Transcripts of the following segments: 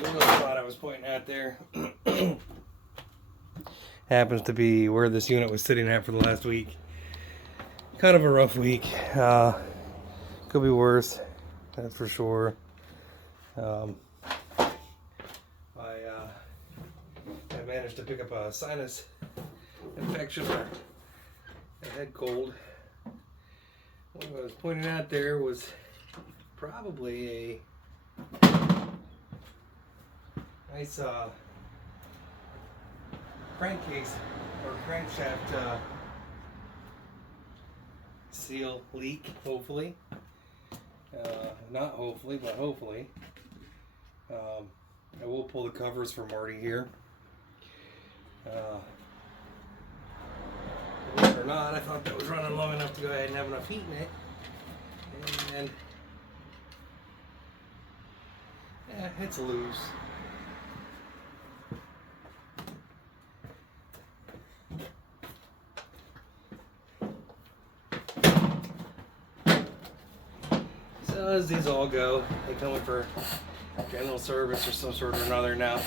the oil spot I was pointing out there happens to be where this unit was sitting at for the last week. Kind of a rough week. Could be worse, that's for sure. I managed to pick up a sinus infection or a head cold. What I was pointing out there was probably a nice crankcase or crankshaft seal leak, hopefully. Not hopefully, but hopefully. I will pull the covers for Marty here. Believe it or not, I thought that was running long enough to go ahead and have enough heat in it. And yeah, it's loose. So as these all go, they come in for general service or some sort or another now.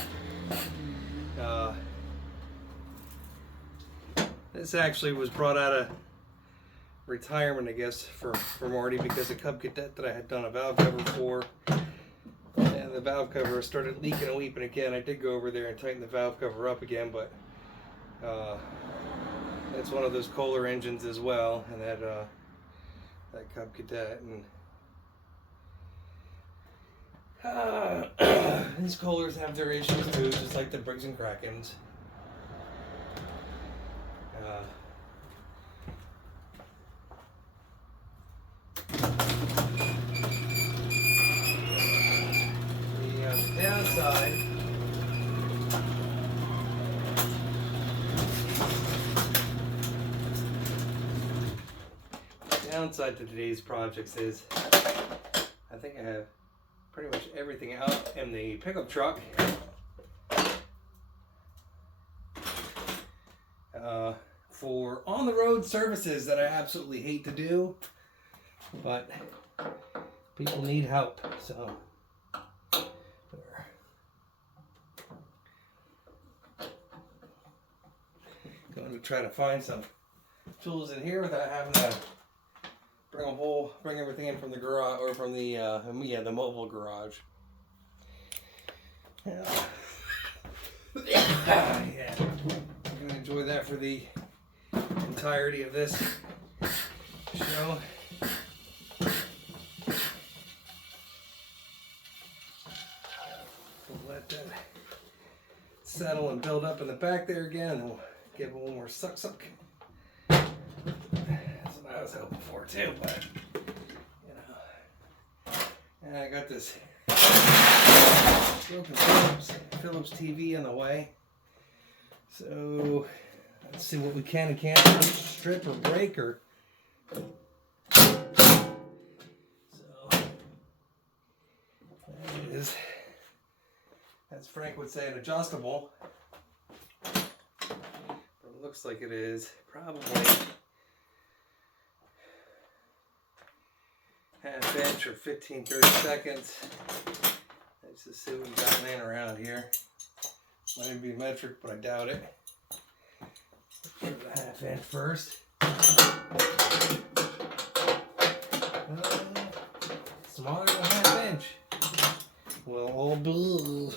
This actually was brought out of retirement, I guess, for Marty, because the Cub Cadet that I had done a valve cover for, and the valve cover started leaking and weeping again. I did go over there and tighten the valve cover up again, but it's one of those Kohler engines as well, and that Cub Cadet, and these Kohlers have their issues too, just like the Briggs and Krakens. Downside to today's projects is I think I have pretty much everything out in the pickup truck for on-the-road services that I absolutely hate to do, but people need help, so going to try to find some tools in here without having to bring everything in from the garage, or from the the mobile garage. Yeah. Yeah. I'm gonna enjoy that for the entirety of this show. We'll let that settle and build up in the back there again, and we'll give it a little more suck. That's what I was hoping for too, but you know. And I got this broken Philips TV in the way. So let's see what we can and can't strip or break or. So that is, as Frank would say, an adjustable. But it looks like it is probably half inch or 15-30 seconds. Let's just see what we got laying around here. Might even be metric, but I doubt it. Give it a half inch first. Smaller than a half inch. Well, all blue.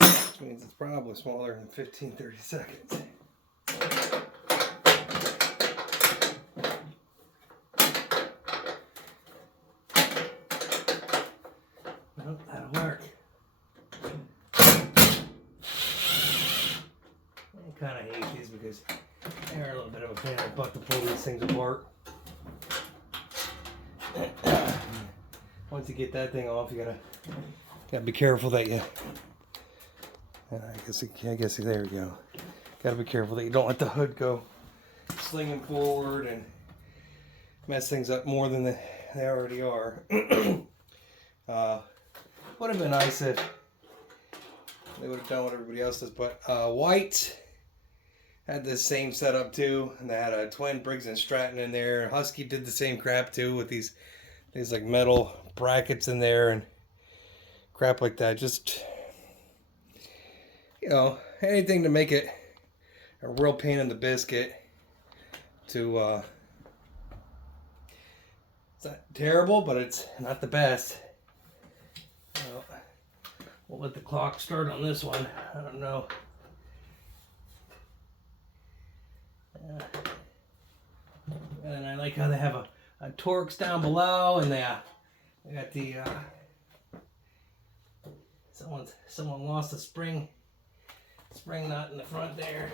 Which means it's probably smaller than 15-30 seconds. Well, that'll work. I kind of hate these because they are a little bit of a pain in the butt to pull these things apart. Once you get that thing off, you gotta be careful that you. I guess there we go. Gotta be careful that you don't let the hood go slinging forward and mess things up more than they already are. Would have been nice if they would have done what everybody else does, but White had this same setup too, and they had a twin Briggs and Stratton in there. Husky did the same crap too with these these like metal brackets in there and crap like that. Just, you know, anything to make it a real pain in the biscuit to, it's not terrible, but it's not the best. Well, we'll let the clock start on this one. I don't know. And I like how they have a Torx down below, and they got the someone lost a spring nut in the front there.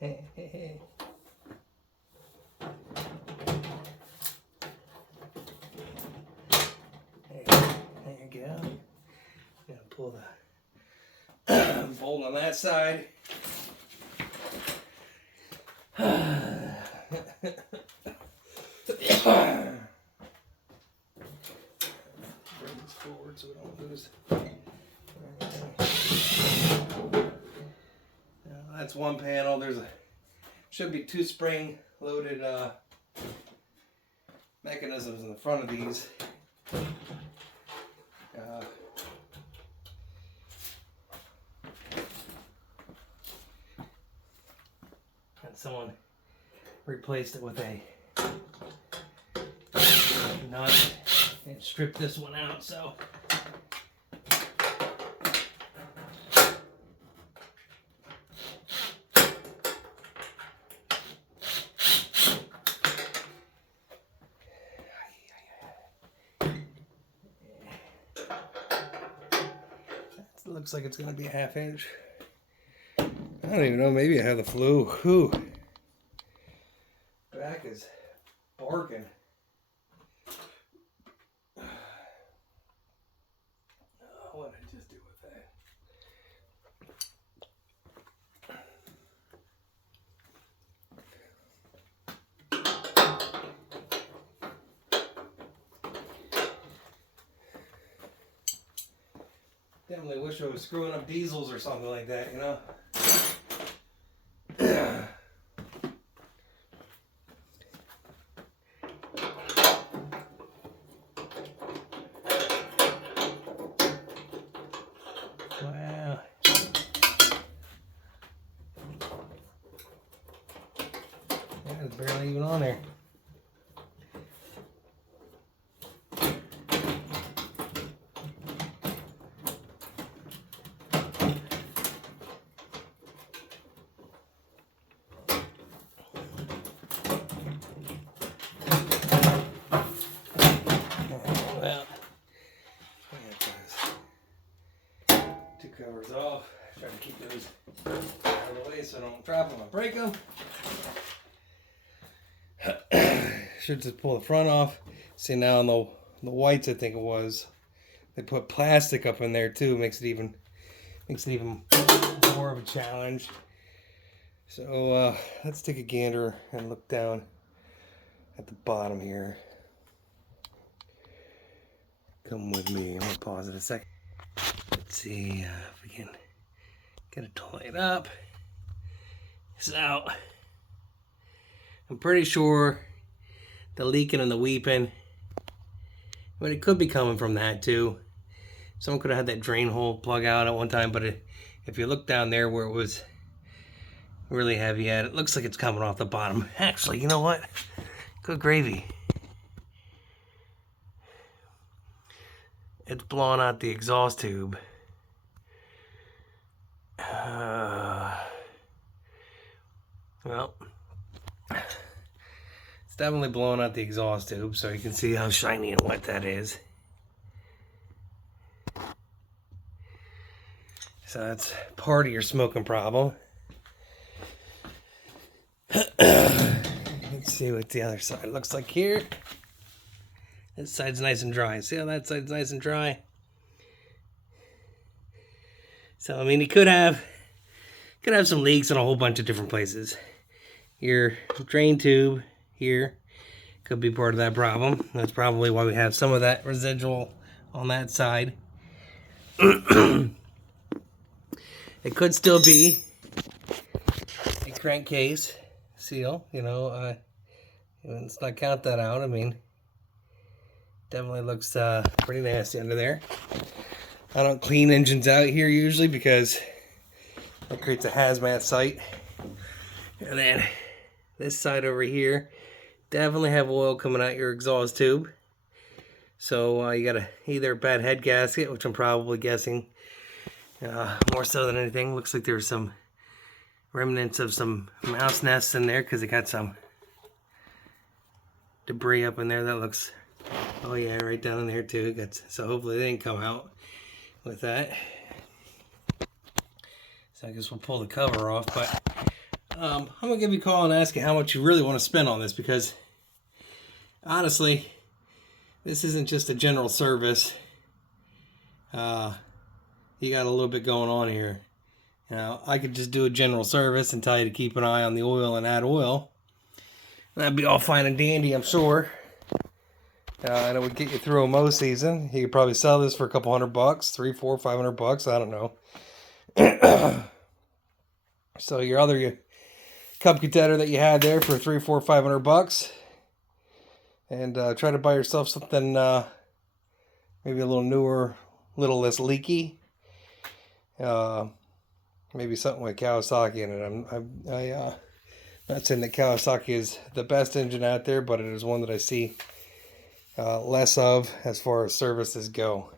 Hey. There you go. Gonna pull the bolt on that side. Bring this forward so we don't lose. That's one panel. There's should be 2 spring loaded mechanisms in the front of these. And someone replaced it with a nut and stripped this one out, so looks like it's going to be a 1/2 inch. I don't even know. Maybe I have the flu. Whew. Back is barking. What did I just do with that? Definitely wish I was screwing up diesels or something like that, you know? Wow. Yeah, it's barely even on there. Well, I got those 2 covers off. Try to keep those out of the way so I don't drop them or break them. Should just pull the front off. See, now on the whites, I think it was, they put plastic up in there too. Makes it even more of a challenge. So let's take a gander and look down at the bottom here. Come with me. I'm gonna pause it a second. Let's see if we can get it to light up. So I'm pretty sure the leaking and the weeping, but it could be coming from that too. Someone could have had that drain hole plug out at one time, but if you look down there where it was really heavy at, it looks like it's coming off the bottom. Actually, you know what? Good gravy. It's blowing out the exhaust tube. Well, it's definitely blowing out the exhaust tube, so you can see how shiny and wet that is. So that's part of your smoking problem. Let's see what the other side looks like here. This side's nice and dry. See how that side's nice and dry? So, I mean, he could have Could have some leaks in a whole bunch of different places. Your drain tube here could be part of that problem. That's probably why we have some of that residual on that side. It could still be a crankcase seal, you know. Let's not count that out. I mean, definitely looks pretty nasty under there. I don't clean engines out here usually because that creates a hazmat site. And then this side over here, definitely have oil coming out your exhaust tube. So you got either a bad head gasket, which I'm probably guessing more so than anything. Looks like there's some remnants of some mouse nests in there because it got some debris up in there. That looks, oh yeah, right down in there too. So hopefully they didn't come out with that. So I guess we'll pull the cover off. But I'm gonna give you a call and ask you how much you really want to spend on this, because honestly, this isn't just a general service. You got a little bit going on here. You know, I could just do a general service and tell you to keep an eye on the oil and add oil. That'd be all fine and dandy, I'm sure. And it would get you through a mow season. You could probably sell this for a couple $100, $300, $400, $500. I don't know. So your other Cub Cadet that you had there for $300, $400, $500, and try to buy yourself something maybe a little newer, a little less leaky. Maybe something with Kawasaki in it. I'm not saying that Kawasaki is the best engine out there, but it is one that I see less of as far as services go.